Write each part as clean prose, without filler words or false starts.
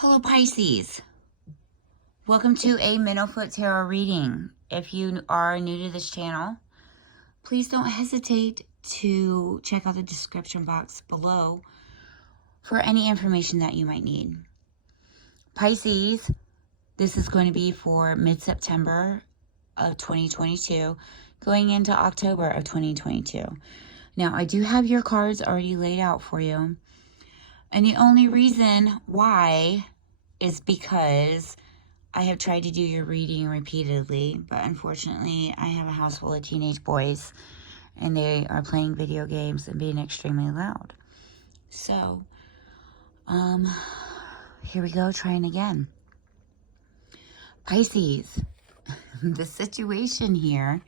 Hello Pisces, welcome to a Foot Tarot reading. If you are new to this channel, please don't hesitate to check out the description box below for any information that you might need. Pisces, this is going to be for mid-September of 2022, going into October of 2022. Now, I do have your cards already laid out for you, and the only reason why is because I have tried to do your reading repeatedly, but unfortunately I have a house full of teenage boys and they are playing video games and being extremely loud. So, here we go, trying again. Pisces, the situation here,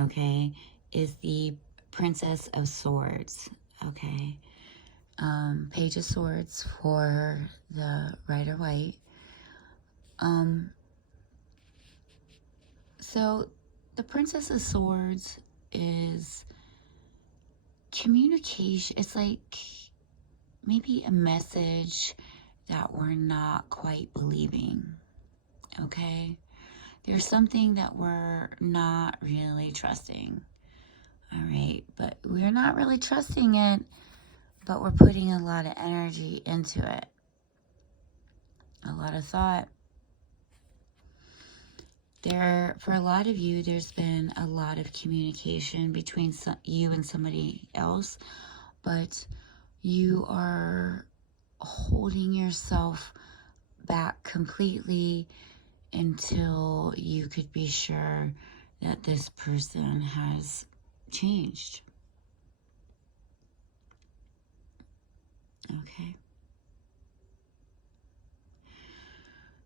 okay, is the Princess of Swords, okay. Page of Swords for the Rider-Waite. So the Princess of Swords is communication. It's like maybe a message that we're not quite believing, okay? There's something that we're not really trusting, all right? But we're not really trusting it, but we're putting a lot of energy into it, a lot of thought. For a lot of you, there's been a lot of communication between you and somebody else, but you are holding yourself back completely until you could be sure that this person has changed. Okay.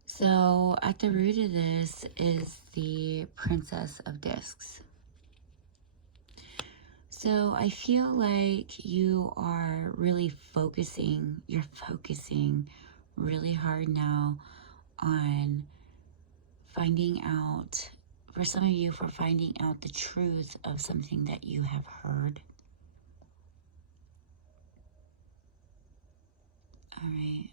So at the root of this is the Princess of Discs. So I feel like you are really focusing, you're focusing really hard now on finding out, for some of you, for finding out the truth of something that you have heard. All right.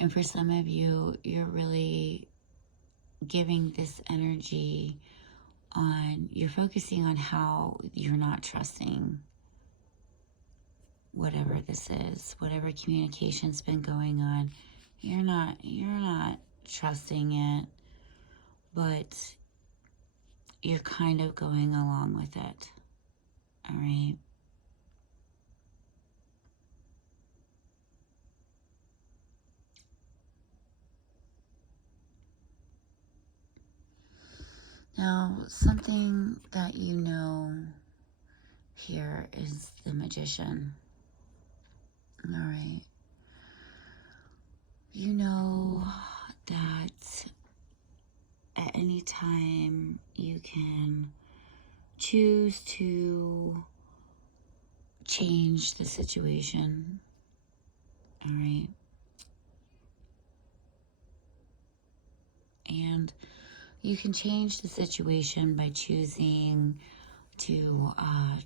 And for some of you, you're really giving this energy on, you're focusing on how you're not trusting whatever this is, whatever communication's been going on. You're not trusting it, but you're kind of going along with it. All right. Now, something that you know here is the Magician. All right. You know that at any time you can choose to change the situation. All right. And you can change the situation by choosing to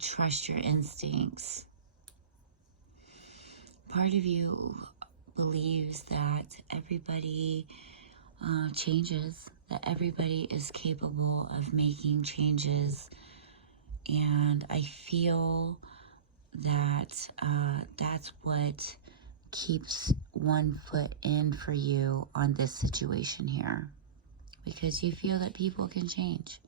trust your instincts. Part of you believes that everybody changes, that everybody is capable of making changes. And I feel that that's what keeps one foot in for you on this situation here, because you feel that people can change.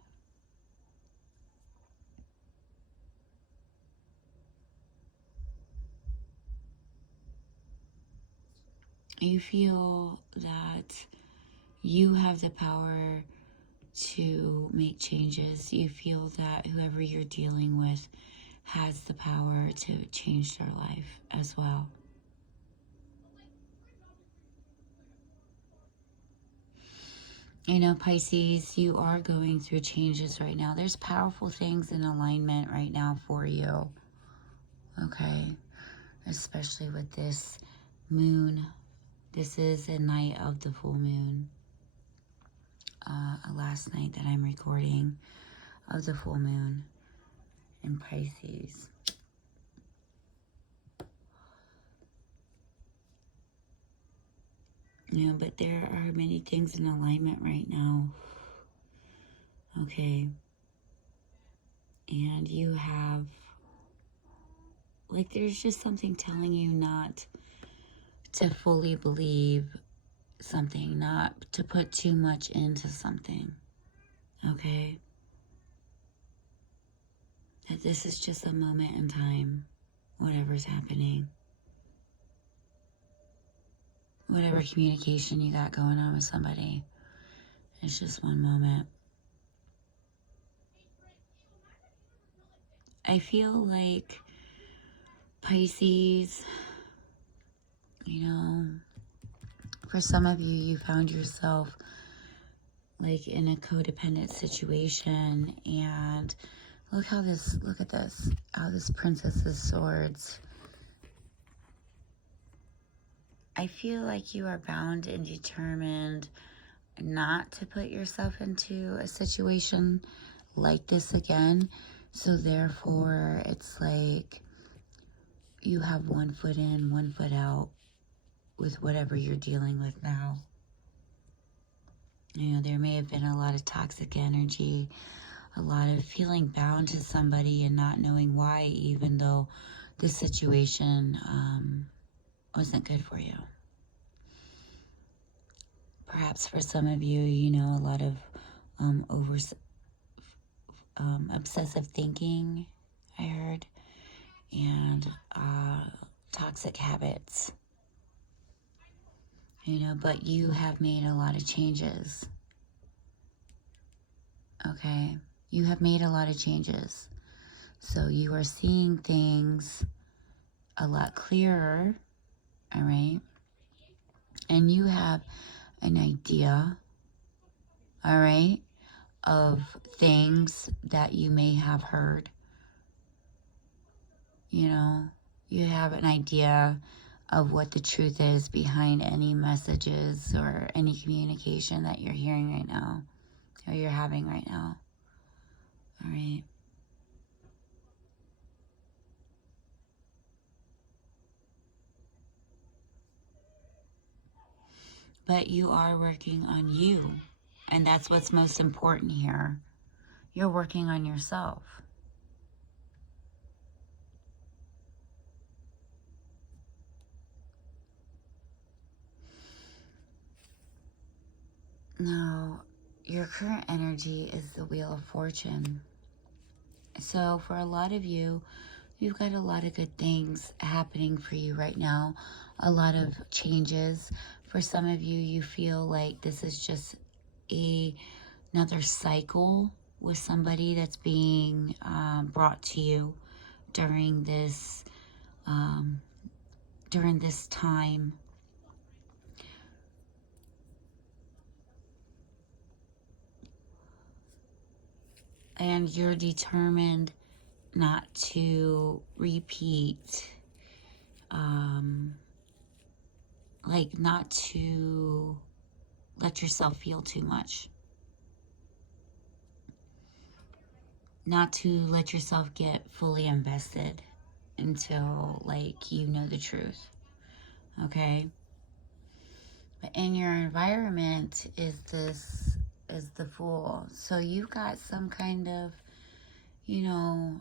You feel that you have the power to make changes. You feel that whoever you're dealing with has the power to change their life as well. You know, Pisces, you are going through changes right now. There's powerful things in alignment right now for you. Okay? Especially with this moon. This is a night of the full moon. Last night that I'm recording of the full moon in Pisces. You know, but there are many things in alignment right now. Okay. And you have, like, there's just something telling you not to fully believe something, not to put too much into something. Okay? That this is just a moment in time, whatever's happening. Whatever communication you got going on with somebody, it's just one moment. I feel like Pisces, you know, for some of you, you found yourself like in a codependent situation, and look at this, how this Princess of Swords. I feel like you are bound and determined not to put yourself into a situation like this again. So therefore, it's like you have one foot in, one foot out with whatever you're dealing with now. You know, there may have been a lot of toxic energy, a lot of feeling bound to somebody and not knowing why, even though the situation wasn't good for you. Perhaps for some of you, you know, a lot of obsessive thinking, I heard, and toxic habits. You know, but you have made a lot of changes. Okay? You have made a lot of changes. So you are seeing things a lot clearer, all right? And you have an idea, all right, of things that you may have heard. You know, you have an idea of what the truth is behind any messages or any communication that you're hearing right now, or you're having right now. All right. But you are working on you, and that's what's most important here. You're working on yourself. Now, your current energy is the Wheel of Fortune. So for a lot of you, you've got a lot of good things happening for you right now, a lot of changes. For some of you, you feel like this is just another cycle with somebody that's being brought to you during this time. And you're determined not to repeat, like not to let yourself feel too much. Not to let yourself get fully invested until, like, you know the truth. Okay? But in your environment is the Fool. So you've got some kind of, you know,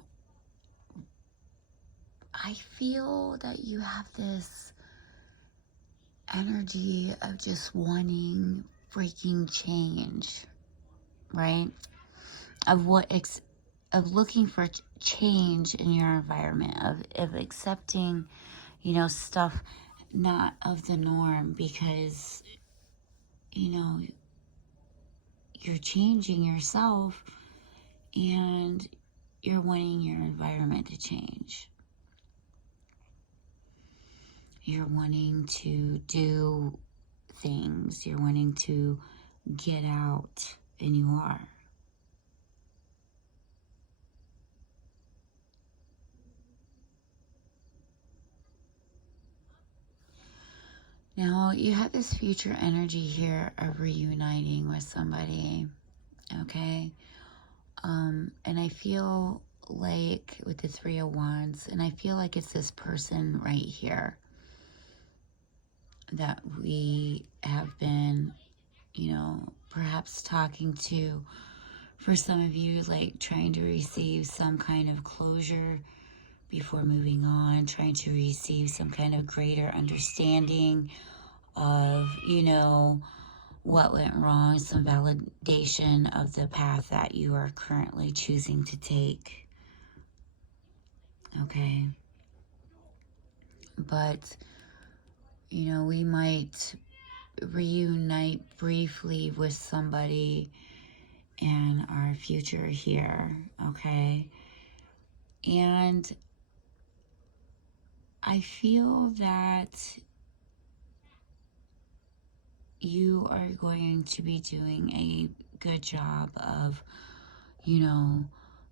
I feel that you have this energy of just wanting freaking change, right? Of looking for change in your environment, of accepting, you know, stuff not of the norm, because, you know, you're changing yourself and you're wanting your environment to change. You're wanting to do things. You're wanting to get out, and you are. Now, you have this future energy here of reuniting with somebody, okay? And I feel like with the Three of Wands, and I feel like it's this person right here. that we have been, you know, perhaps talking to. For some of you, like trying to receive some kind of closure before moving on, trying to receive some kind of greater understanding of, you know, what went wrong, some validation of the path that you are currently choosing to take. Okay. But, you know, we might reunite briefly with somebody in our future here, okay? And I feel that you are going to be doing a good job of, you know,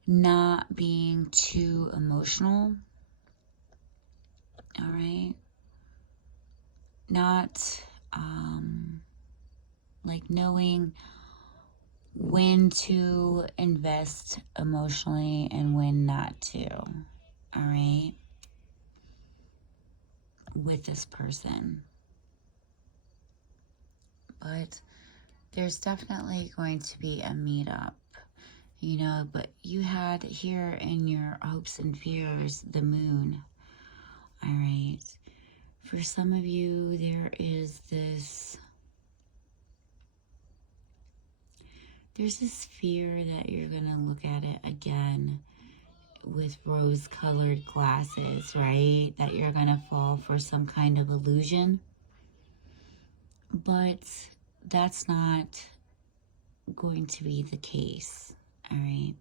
not being too emotional, all right? Not, like knowing when to invest emotionally and when not to, all right, with this person. But there's definitely going to be a meetup, you know, but you had here in your hopes and fears the moon, all right? For some of you, there is this, there's this fear that you're going to look at it again with rose-colored glasses, right? That you're going to fall for some kind of illusion. But that's not going to be the case, all right?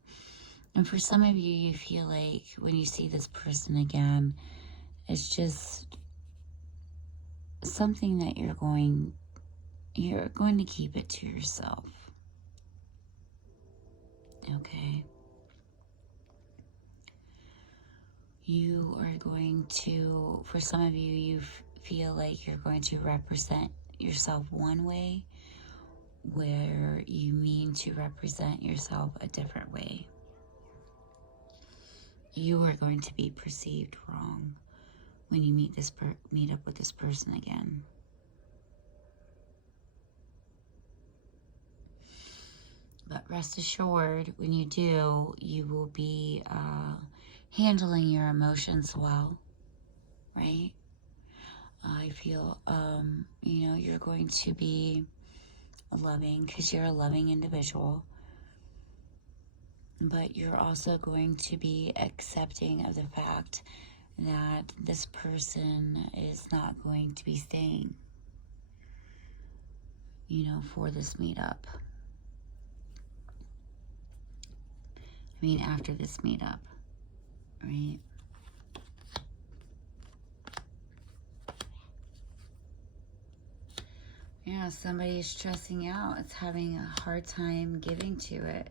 And for some of you, you feel like when you see this person again, it's just something that you're going to keep it to yourself. Okay? You are going to, for some of you, you feel like you're going to represent yourself one way, where you mean to represent yourself a different way. You are going to be perceived wrong when you meet up with this person again. But rest assured, when you do, you will be handling your emotions well, right? I feel, you know, you're going to be loving because you're a loving individual. But you're also going to be accepting of the fact that this person is not going to be staying, you know, for this meetup. I mean, after this meetup, right? Yeah, somebody's stressing out. It's having a hard time giving to it.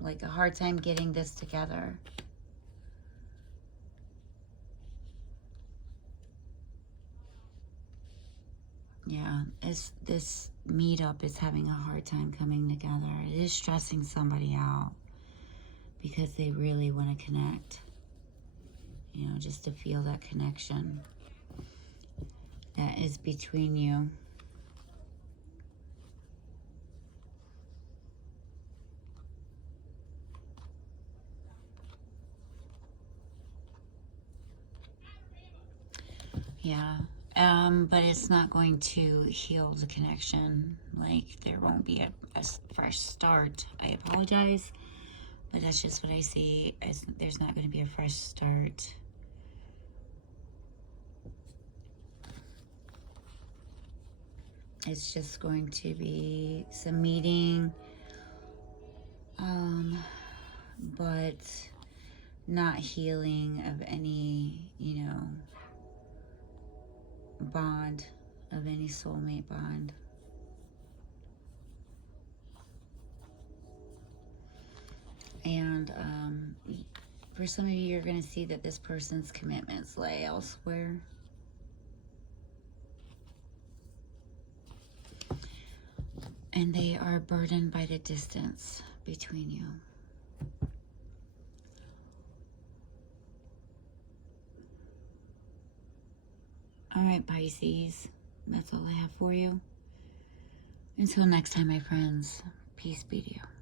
Like a hard time getting this together. Yeah, this meetup is having a hard time coming together. It is stressing somebody out because they really want to connect. You know, just to feel that connection that is between you. Yeah, but it's not going to heal the connection. Like, there won't be a fresh start. I apologize, but that's just what I see. There's not going to be a fresh start. It's just going to be some meeting, but not healing of any, you know, bond, of any soulmate bond. And for some of you, you're going to see that this person's commitments lay elsewhere. And they are burdened by the distance between you. All right, Pisces. That's all I have for you. Until next time, my friends, peace be to you.